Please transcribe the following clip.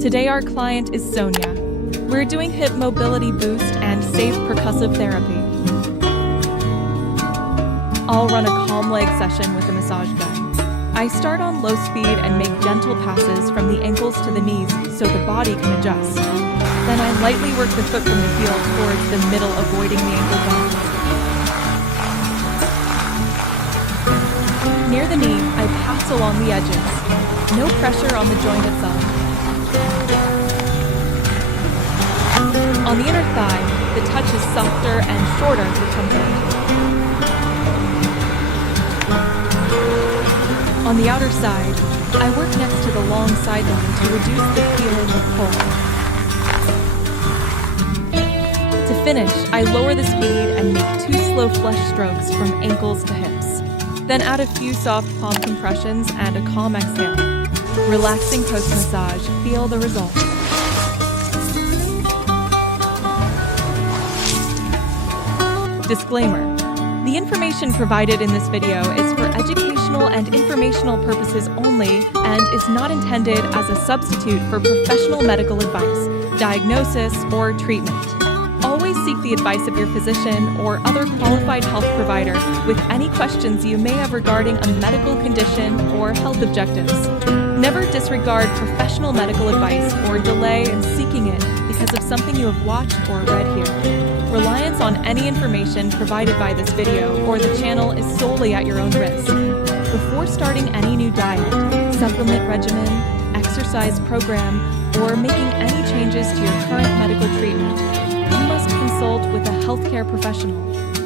Today our client is Sonia. We're doing hip mobility boost and safe percussive therapy. I'll run a calm leg session with a massage gun. I start on low speed and make gentle passes from the ankles to the knees so the body can adjust. Then I lightly work the foot from the heel towards the middle, avoiding the ankle bend. Near the knee, I pass along the edges. No pressure on the joint itself. On the inner thigh, the touch is softer and shorter for comfort. On the outer side, I work next to the long sideline to reduce the feeling of pull. To finish, I lower the speed and make 2 slow flush strokes from ankles to hips. Then add a few soft palm compressions and a calm exhale. Relaxing post-massage, feel the result. Disclaimer: the information provided in this video is for educational and informational purposes only and is not intended as a substitute for professional medical advice, diagnosis, or treatment. Always seek the advice of your physician or other qualified health provider with any questions you may have regarding a medical condition or health objectives. Never disregard professional medical advice or delay in seeking it because of something you have watched or read here. Reliance on any information provided by this video or the channel is solely at your own risk. Before starting any new diet, supplement regimen, exercise program, or making any changes to your current medical treatment, you must consult with a healthcare professional.